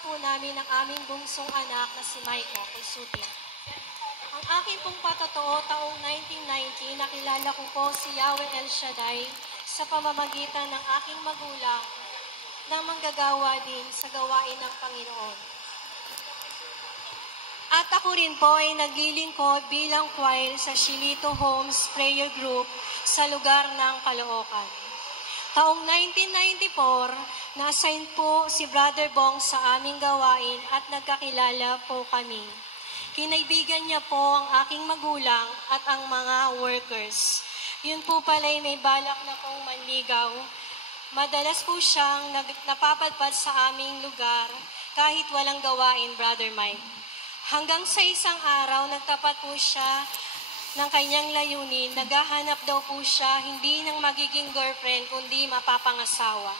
po namin ang aming bungsong anak na si Micah Kulsutin. Ang aking pong patotoo taong 1990, nakilala ko po si Yahweh El Shaddai sa pamamagitan ng aking magulang na manggagawa din sa gawain ng Panginoon. At ako rin po ay naglilingkod bilang choir sa Shilito Homes Prayer Group sa lugar ng Caloocan. Taong 1994, na-assign po si Brother Bong sa aming gawain at nagkakilala po kami. Kinaibigan niya po ang aking magulang at ang mga workers. Yun po pala'y may balak na pong manligaw. Madalas po siyang napapadpad sa aming lugar kahit walang gawain, Brother Mike. Hanggang sa isang araw, nagtapat po siya ng kanyang layunin. Naghahanap daw po siya hindi ng magiging girlfriend kundi mapapangasawa.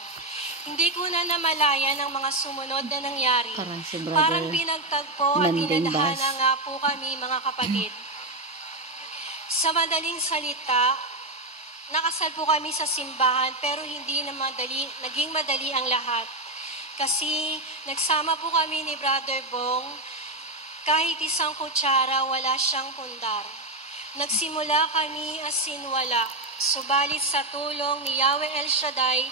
Hindi ko na namalayan ang mga sumunod na nangyari. Parang pinagtagpo at tinadhana nga po kami, mga kapatid. Sa madaling salita, nakasal po kami sa simbahan pero hindi na naging madali ang lahat. Kasi nagsama po kami ni Brother Bong, kahit isang kutsara wala siyang pundar. Nagsimula kami asin wala. Subalit sa tulong ni Yahweh El Shaddai,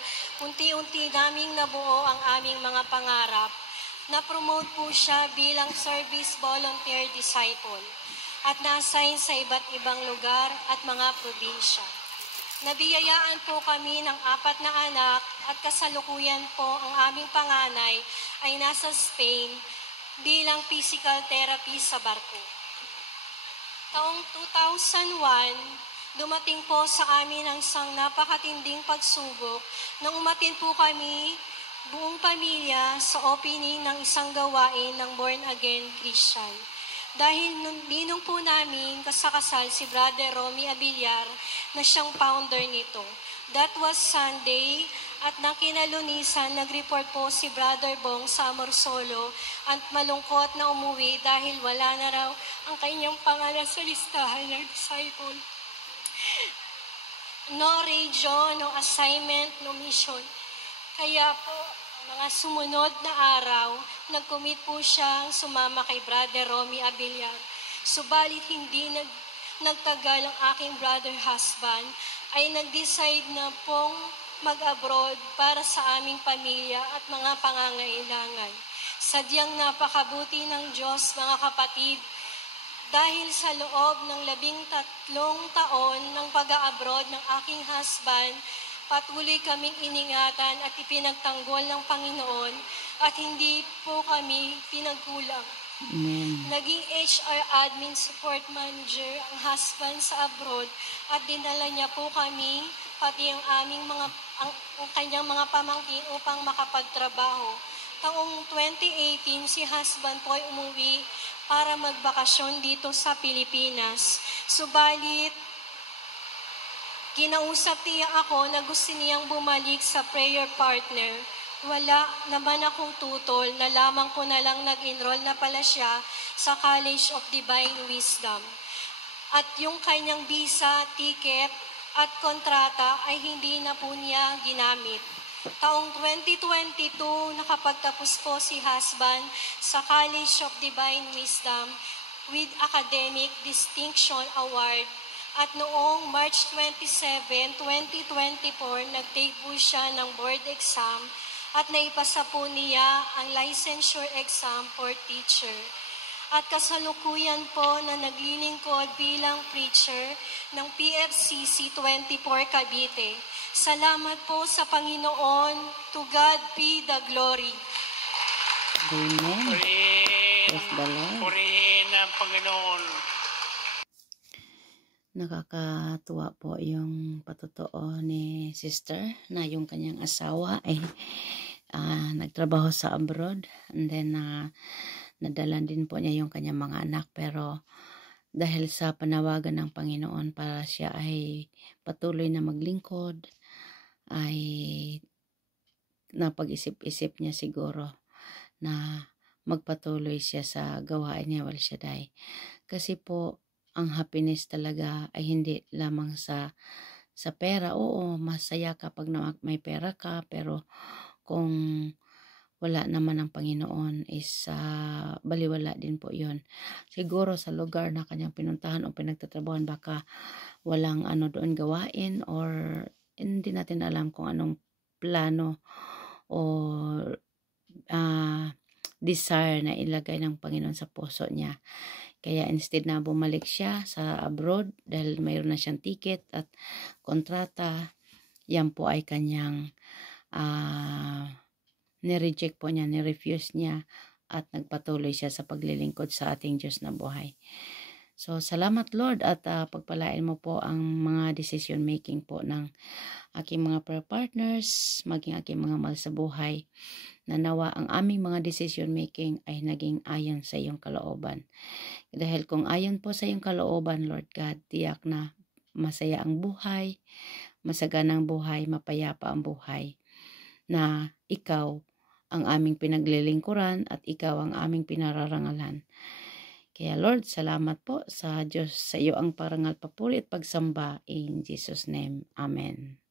unti-unti naming nabuo ang aming mga pangarap. Na-promote po siya bilang service volunteer disciple at na-assign sa iba't ibang lugar at mga probinsya. Nabiyayaan po kami ng 4 na anak at kasalukuyan po ang aming panganay ay nasa Spain bilang physical therapy sa barko. Taong 2001, dumating po sa amin ang isang napakatinding pagsubok nang umatin po kami, buong pamilya, sa opening ng isang gawain ng Born Again Christian. Dahil ninong po namin kasakasal si Brother Romy Abiliar na siyang founder nito. That was Sunday at nang kinalunisan, nag-report po si Brother Bong sa Amorsolo at malungkot na umuwi dahil wala na raw ang kanyang pangalan sa listahan ng disciple. No region, no assignment, no mission. Kaya po, mga sumunod na araw, nag-commit po siyang sumama kay Brother Romy Abiliar. Subalit hindi nagtagal ang aking brother husband, ay nag-decide na pong mag-abroad para sa aming pamilya at mga pangangailangan. Sadyang napakabuti ng Diyos, mga kapatid, dahil sa loob ng 13 taon ng pag-abroad ng aking husband, patuloy kaming iningatan at ipinagtanggol ng Panginoon at hindi po kami pinagkulang. Naging HR admin support manager ang husband sa abroad at dinala niya po kami, pati ang kanyang mga pamangkin upang makapagtrabaho. Taong 2018, si husband po ay umuwi para magbakasyon dito sa Pilipinas. Subalit, kinausap niya ako na gusto niyang bumalik sa prayer partner. Wala naman akong tutol, nalaman ko na lang nag-enroll na pala siya sa College of Divine Wisdom. At yung kanyang visa, ticket at kontrata ay hindi na po niya ginamit. Taong 2022, nakapagtapos po si husband sa College of Divine Wisdom with Academic Distinction Award. At noong March 27, 2024, nag-take po siya ng board exam at naipasa po niya ang licensure exam for teacher. At kasalukuyan po na naglilingkod bilang preacher ng PFCC 24 Cavite. Salamat po sa Panginoon. To God be the glory. Amen. Praise the Lord. Purihin ang Panginoon. Nakakatuwa po yung patotoo ni sister na yung kanyang asawa ay nagtrabaho sa abroad, and then nadalan din po niya yung kanyang mga anak, pero dahil sa panawagan ng Panginoon para siya ay patuloy na maglingkod, ay napag-isip-isip niya siguro na magpatuloy siya sa gawain niya, El Shaddai. Kasi po ang happiness talaga ay hindi lamang sa pera. Oo, masaya kapag may pera ka, pero kung wala naman ang Panginoon is baliwala din po yon. Siguro sa lugar na kanyang pinuntahan o pinagtatrabahoan, baka walang doon gawain, or hindi natin alam kung anong plano o desire na ilagay ng Panginoon sa puso niya. Kaya instead na bumalik siya sa abroad dahil mayroon na siyang ticket at kontrata, yan po ay kanyang nireject po niya, nirefuse niya, at nagpatuloy siya sa paglilingkod sa ating Diyos na buhay. So, salamat Lord, at pagpalain mo po ang mga decision making po ng aking mga prayer partners, maging aking mga mahal sa buhay, na nawa ang aming mga decision making ay naging ayon sa iyong kalooban. Dahil kung ayon po sa iyong kalooban, Lord God, tiyak na masaya ang buhay, masaganang buhay, mapayapa ang buhay, na ikaw ang aming pinaglilingkuran at ikaw ang aming pinararangalan. Kaya Lord, salamat po sa Diyos, sa iyo ang parangal, papuri at pagsamba, in Jesus' name. Amen.